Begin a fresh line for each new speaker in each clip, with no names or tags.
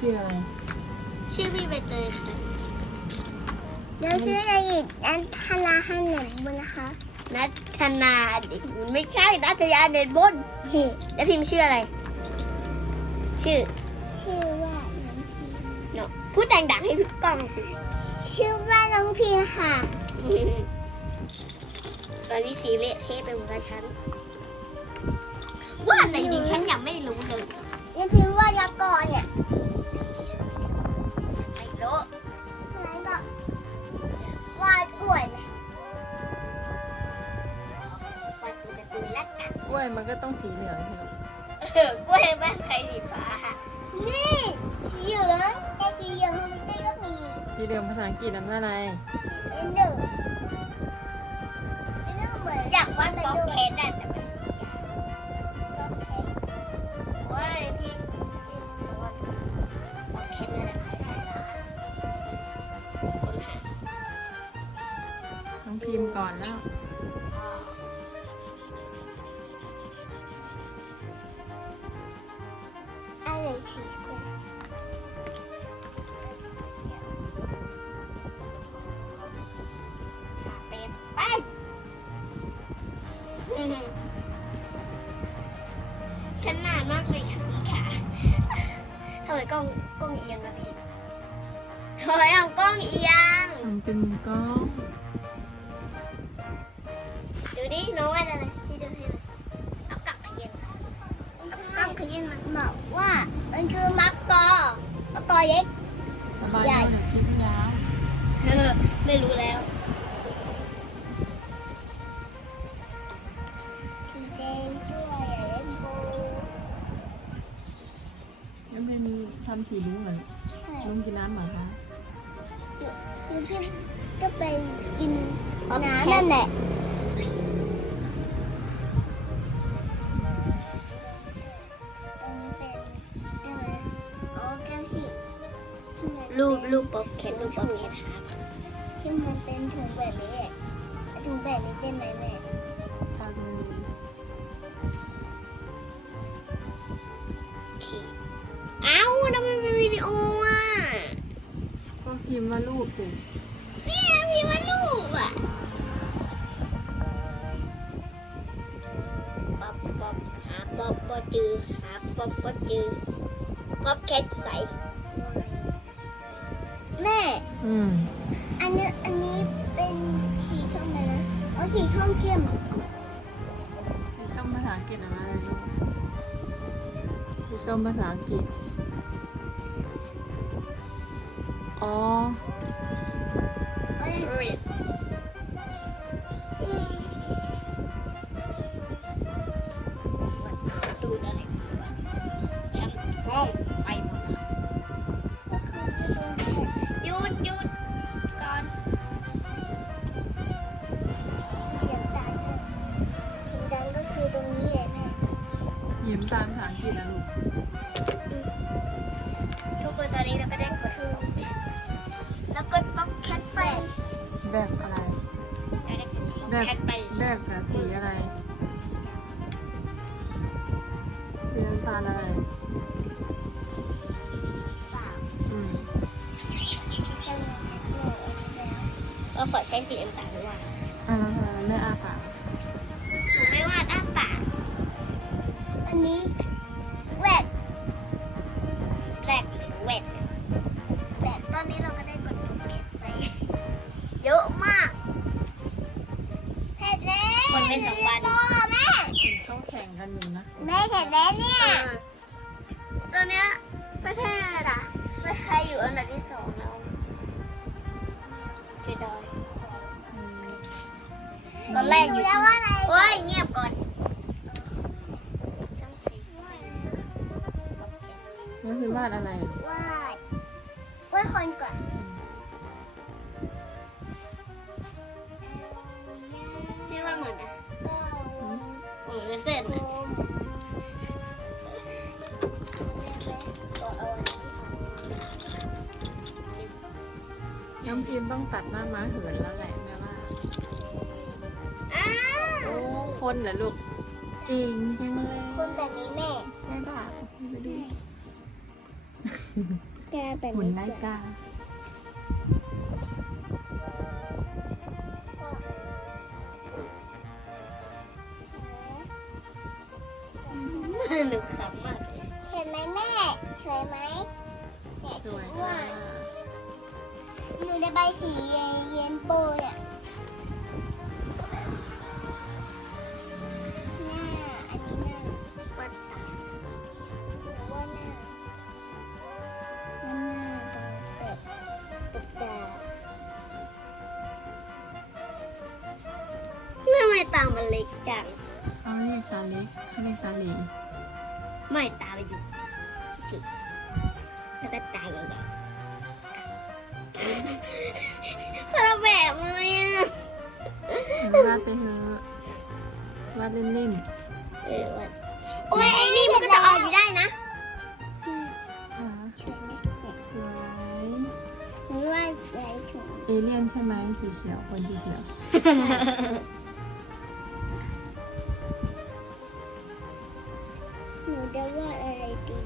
ชื่ออะไร
ชื่อพี่ใบเตยค่ะ
เดี๋ยวชื่ออะไรอีกนันทนาฮันเน็ตบุญนะคะ
นัทนาเด็กไม่ใช่นัทยาเด่นบน
เฮ้
แล้วพิมพ์ชื่ออะไร ชื่อ
ชื่อว่าน้องพิม
เนาะพูดดังๆให้พี่กล้องสิ
ชื่อว่าน้องพิมค่ะ
ตอนนี้สีเละเทะไปหมดแล้วฉันว่าอะไรดีฉันยังไม่รู้เลย
เห
ลื
องภาษาอังกฤษนั้นว่าอะไร
เอ็นเดอร์เอ็นเดอร์เหมือน
อยากวาดบล็อกเคสอะแต่มันโอ้ยพี่จะวาดบล็อกเคสนั่นแหละคนหา
น้องพิมพ์ก่อนแล้ว
ฉันนานมากเลยค่ะพี่ค่ะทำไมกล้องกล้องเอียงอะพี่ทำไมเอากล้องเอียง
ทำเป็นมุมกล้อง
ดูดิน้องว่าอะไรพี่ดูให้หน่อยเอากลับขยันมาสิเอากล้องขยันมา
บอกว่ามันคือมักกอมักกอเล็ก
ระบาย
ใหญ่
เดี๋ยวคลิปยาว
เออไม่รู้แล้ว
น้ำ
นั่น
แหละตรงนี้เป็นอะไรอ๋อแก้วฉีดที่มันเป็น
รูปรูปป๊อปแคทรูปป๊อปแคทครับ
ที่มันเป็นถุงแบบนี้อะเอาถุงแบบนี้ได้ไหมแม่
ภาคเลย
โอเคเอ้าทำไมเป็นวิดีโออะ
ก็พิมพ์มารูปสิ
เนี่ยพี่ว่ารูปอะ จอหาป๊อปก็เจอป๊อปแคทใส
แม่
อืม
อันนี้อันนี้เป็นสีส้มเลยนะอ๋อสีส้มเข้ม
สีส้มภาษาอังกฤษอะไรลูกสีส้มภาษาอังกฤษ อ๋อ
เอ้ย
เเล่า
อืม
แค่นั้นแหละแม่เรา
ขอใช้สีน้ำตาลว่า
อ่าไม่ออาปาก
หนูไม่วาดอ้าปาก
อันนี้แหวก
แบล็กหรือเวทแบบตอนนี้เราก็ได้กดป๊อกแคทไป เยอะมาก
เสร็จแล้ว
คนเป็นสองวัน
งกันอยู่นะ
แม่เสร็จแล้วเนี่ย
เออตอนเนี้ยประเทศอะประเทศไทยอยู่อันดับที่สองแล้วเสียดายตอนแรกอยู่
รู้แล้วว่าอะไร
โอ้ยเงียบก่อนช่างสีสี
นี่คือวาดอะไร
วาดวาดคนก่อน
พิมพ์ต้องตัดหน้าม้าเหินแล้วแหละแม่ว่า
อ้าว
โอ้คนเหรอลูก จริงจังเลย
คนแบบนี้แม่
ใช่ป่ะไปดู
แกแบบ
หุ่น
นี้
ไล่กา
หนูขำมากเลย
เห็นไหมแม่สวยไหมเนี่ย
ส
คิ
วย
ด
มา
ว่ากห นูจะใบสีเย็นโปเนี่ยหน้าอันนี้หน้าปัดตาหรือว่าหน้าว่าหน้าตรงแบบปัดตา
ทำไมตามันเล็กจัง
เอาเรียกตาเล็กเขาเรียกตาเหล
ไม่ตาไปอยู่เฉยๆแล้วก็ตาใหญ่ๆ คนละแบบเลยอะ
วาดไปเถอะวาดเล่น
เออว่าโอ้ยไอ้นี่มันก็จะออกอยู่ได้นะ
ๆค่ะ
สวยไหมเนี่ย
สวย
หนูว่าใหญ่ถุง
เอเลี่ยนใช่ไหมสีเขียวคนสีเขียว
หนูจะว่าอะไรดี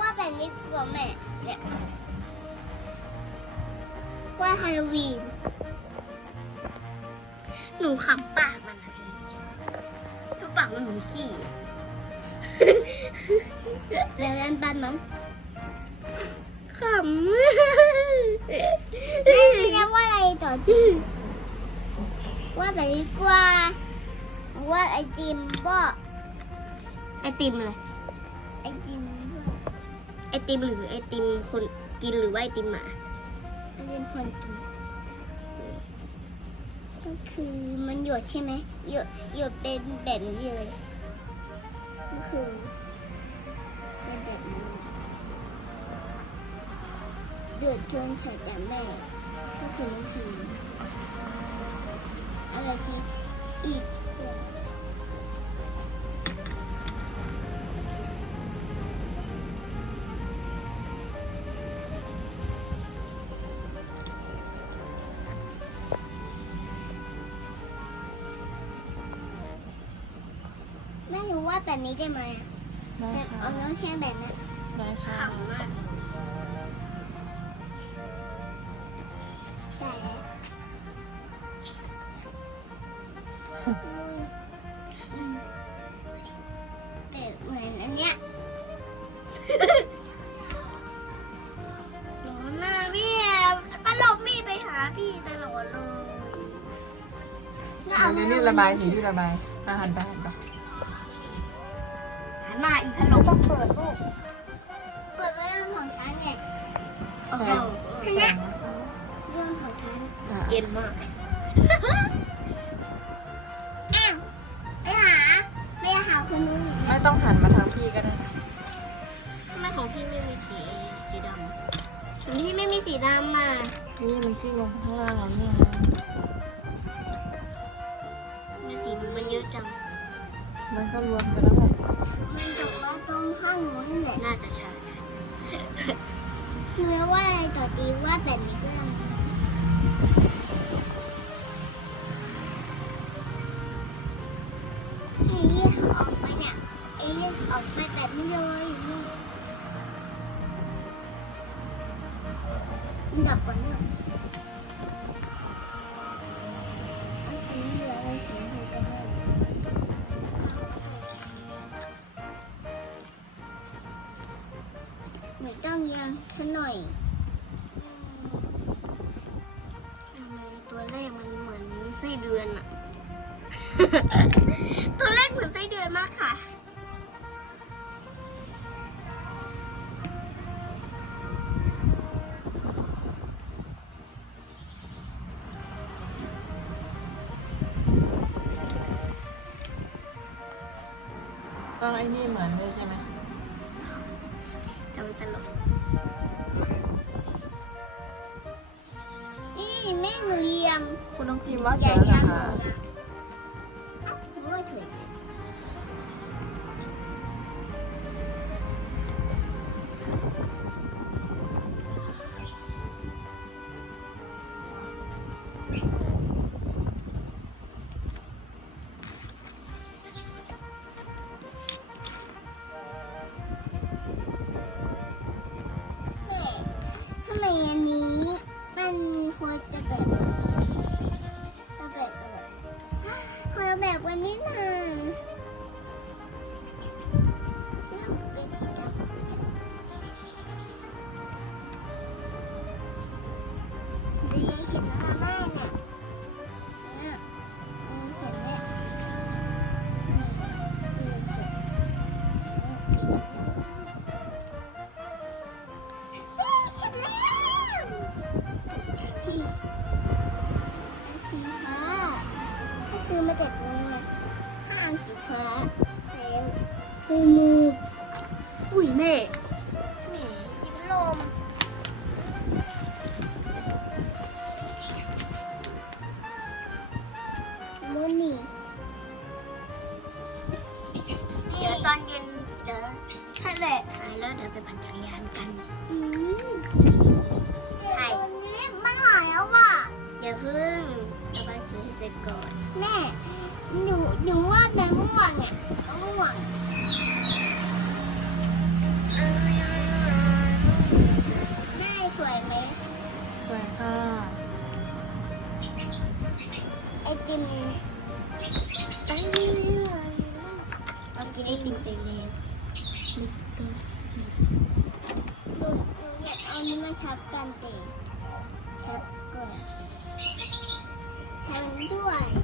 ว่าแบบนี้กลัวแม่เนี่ย ว่าฮาโลวีน
หนูขำปากมันนะพี่ดูปากมันเหมือนขี้
แล้วนั่นบ้านมั้ง
ขำ
แม่จะว่าอะไรต่อดีว่าแบบนี้กว่า ว่าไอติมก็
ไอติมเลย
ไอติมก็
ไอติมหรือไอติมคนกินหรือว่าไอติมหมา
ไอติมคนกินก็คือมันหยดใช่ไหมหยดหยดเป็นแบบนี้เลยก็คือเป็นแบบนี้หยดจนเฉยแต่แม่ก็คือน้องพิมอะไรสิอีก แม่รู้ว่าแบบนี้ได้ไหมอะ
ได้
แบบ
ค่ะ
เอาน้องแค่แบบนั้น
ได้ค่ะ
ขำมาก
แต่แบบเหมือนอันเนี้ย
ร้อนนะพี่ป้าลบมีดไปหาพี่ตลอดเลย
ก็เอา
เดี๋ยวรีบระบายสีรีบระบายอาหารไป หันไป
หันมาอีพัดลม
เปิดลูกเปิดเรื่องของฉันเนี่ย
โอ้โห
เรื่องของฉัน
เย็นมาก
อ้าวไปหาไปหาคนนู้นอีก
ไม่ต้องหันมาทางพี่ก็ได้
ทำไมของพี่ไม่มีสีสีดำของพี่ไม่มีสีดำอะ
นี่มันกิ้งลงข้างล่างแล้วเนี่ย
มีสีมันเยอะจัง
มันก็รวมกันแล้ว
มันตกมาตรงข้างหนูนี่แหละ
น่าจะใช่
เนื้อว่าอะไรต่อตีว่าแบบนี้ก็ยังเอ้ยออกไปเนี่ยเอ้ยออกไปแบบนี้เลยนี่มันดับก่อนเนี่ย ตั
วเลขมันเหมือนไส้เดือนอะตัวเลขเหมือนไส้เดือนมากค่ะ
ต้องไอ้นี่เหมือนด้วยใช่ั
ง
คุณต้องพิมพ์ว่าเจะ
นะคะถึทำไมอันนี้ วันนี้
นะ ถ้าแดดหายแล้วเดี๋ยวไปปั่นจักรยานกันใช่
นนี้มันหายแล้วว่ะ
อย่าเพิ่งเราไปซื้อให้เสร็จก่อน
แม่หนูหนูว่าแต่ม่วงอะม่วงแม่สวยไหม
สวยค่ะ
ไอติม
ไปเรื่อยๆเรากินไอติมเสร็จล้ว
หนูหนูอยากเอานี้มาทับกันเตะทับก่อนทับด้วย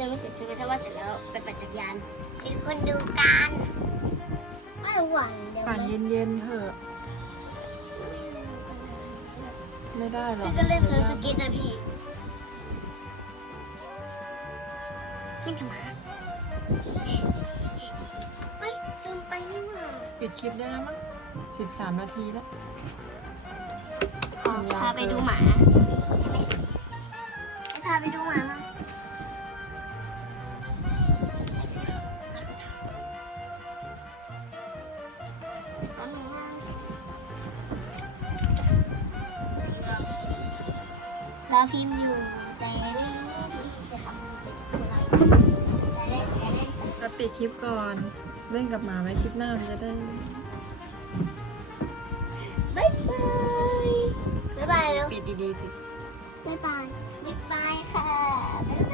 จะไม่เส
ร็จใช่ไหมถ้าว่าเสร็จแล้วไปปั่นจักรยานให้ทุกคนดูกัน
ไม่หวานเดี๋ยว
ปั่น
นี้
เย็นๆเถอะไม่ได้หรอก
พี่ก็เล่นเซิร์ฟสเก็ตนะพี่เล่นกับหมาเฮ้ยลืมไปนี่หว่า
ปิดคลิปได้แล้วมั้งสิบสามนาทีแล้ว
ขอพาไปดูหมาพาไปดูหมามา รอพิมพ์อยู่แต่ไม่รู้จะทำอะไรแต่เล่นแต่เล่น
เราปิดคลิปก่อน เล่นกับหมาไว้คลิปหน้ามันจะได้
บ๊ายบายบ๊ายบายแล้ว
ปิดดีๆสิ
บ๊ายบาย
บ๊ายบายค่ะบ๊ายบาย